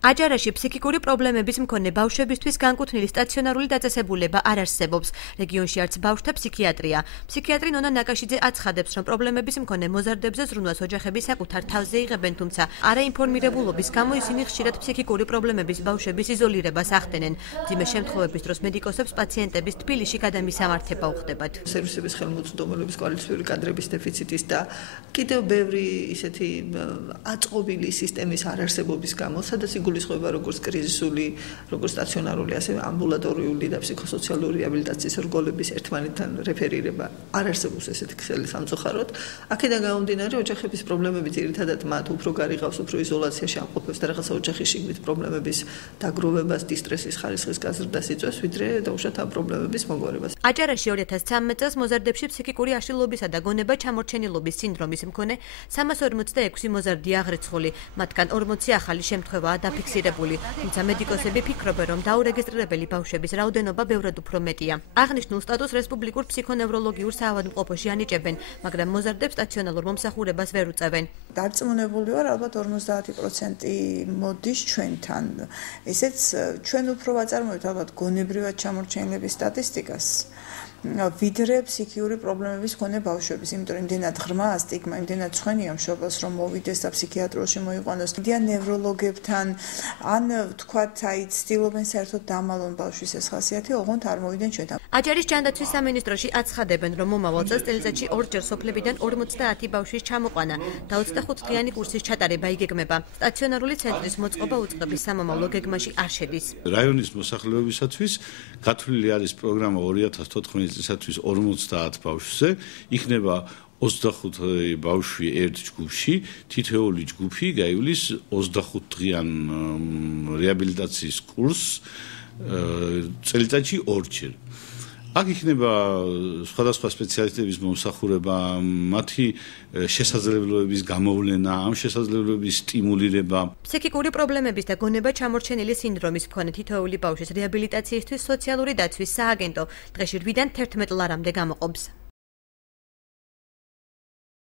აჯარაში ფსიქიკური პრობლემების მქონე ბავშვებისთვის განკუთვნილი სტაციონარული დაწესებულება არ არსებობს. რეგიონში არც ბავშვთა ფსიქიატრია. ფსიქიატრი ნონა ნაკაშიძე აცხადებს, რომ პრობლემების მქონე მოზარდებზე ზრუნვას ოჯახები საკუთარ თავზე იღებენ, თუმცა არაინფორმირებულობის გამო ისინი ხშირად ფსიქიკური პრობლემების ბავშვების იზოლირებას ახდენენ. მძიმე შემთხვევების დროს მედიკოსებს პაციენტების თბილისში გადამისამართება უხდებათ. სერვისების ხელმძღვანელობის კვალიფიციური კადრების დეფიციტის და კიდევ ბევრი ისეთი აწყობილი სისტემის არარსებობის გამო, სადაც გულისხმობა როგორც კრიზისული, როგორც სტაციონარული, ასევე ამბულატორიული და ფსიქოსოციალური რეაბილიტაციის რგოლების ერთმანეთთან რეფერირება არ არსებობს ესეთი ქსელი სამწუხაროდ. აქედან გამომდინარე, ოჯახების პრობლემები ძირითადად მათ უფრო გარიყავს, უფრო იზოლაციაში ამყოფებს და რაღაცა ოჯახის შიგნით პრობლემების დაგროვებას, დისტრესის ხარისხის გაზრდას იწვევს, ვიდრე დაუშვათ ამ პრობლემების მოგვარებას. აჯარაში 2013 წელს მოზარდებში ფსიქიკური აშლილობისა და გონება ჩამორჩენილობის სინდრომის მქონე 346 მოზარდი აღრიცხული, მათგან 40 ახალი შემთხვევაა დაფიქსირებული, თუმცა მედიკოსები ფიქრობენ, რომ დაურეგისტრირებელი ბავშვების რაოდენობა ბევრად უფრო მეტია. აღნიშნულ სტატუსს რესპუბლიკურ ფსიქონევროლოგიურ საავადმყოფოში ანიჭებენ, მაგრამ მოზარდებს სტაციონალურ მომსახურებას ვერ უწევენ. დარწმუნებული ვარ, ალბათ 50% მოდის ჩვენთან. ესეც ჩვენ უფრო ვაწარმოებთ ალბათ გონებრივად ჩამორჩენილების სტატისტიკას. ვიდრე ფსიქიური პრობლემების მქონე ბავშვების, იმიტომ რომ იმდენად ღრმა სტიგმა, იმდენად ცხენია მშობელს, რომ მოვიდეს და ფსიქიატრიაში მოიყვანოს. მიდიან ნევროლოგებთან, ან თქვათ, ცდილობენ საერთოდ დამალონ ბავშვის ეს ხასიათი, ოღონდ არ მოვიდნენ ჩვენთან. აჯარის ჯანდაცვის სამინისტროში აცხადებენ, რომ მომავალ წელს წელიწადში ორჯერ სოფლებიდან 50 ბავშვის ჩამოყვანა და 25 დღიანი კურსის ჩატარება იგეგმება. სტაციონარული ცენტრის მოწყობა უწყების სამომავლო გეგმაში არ შედის. რაიონის მოსახლეობისათვის გათვლილი არის პროგრამა 2014 წლისათვის 50 ბავშვზე, იქნება 25 ბავშვი ერთ ჯგუფში, თითოეული ჯგუფი გაივლის 25 დღიან რეაბილიტაციის კურსს წელიწადში ორჯერ. აქ იქნება სხვადასხვა სპეციალისტების მომსახურება, მათი შესაძლებლობების გამოვლენა, ამ შესაძლებლობების სტიმულირება. ფსიქიკური პრობლემების და გონება ჩამორჩენილი სინდრომის მქონე თითოეული ბავშვის რეაბილიტაციისთვის სოციალური დაცვის სააგენტო დღეში 8-დან 11 ლარამდე გამოყოფს.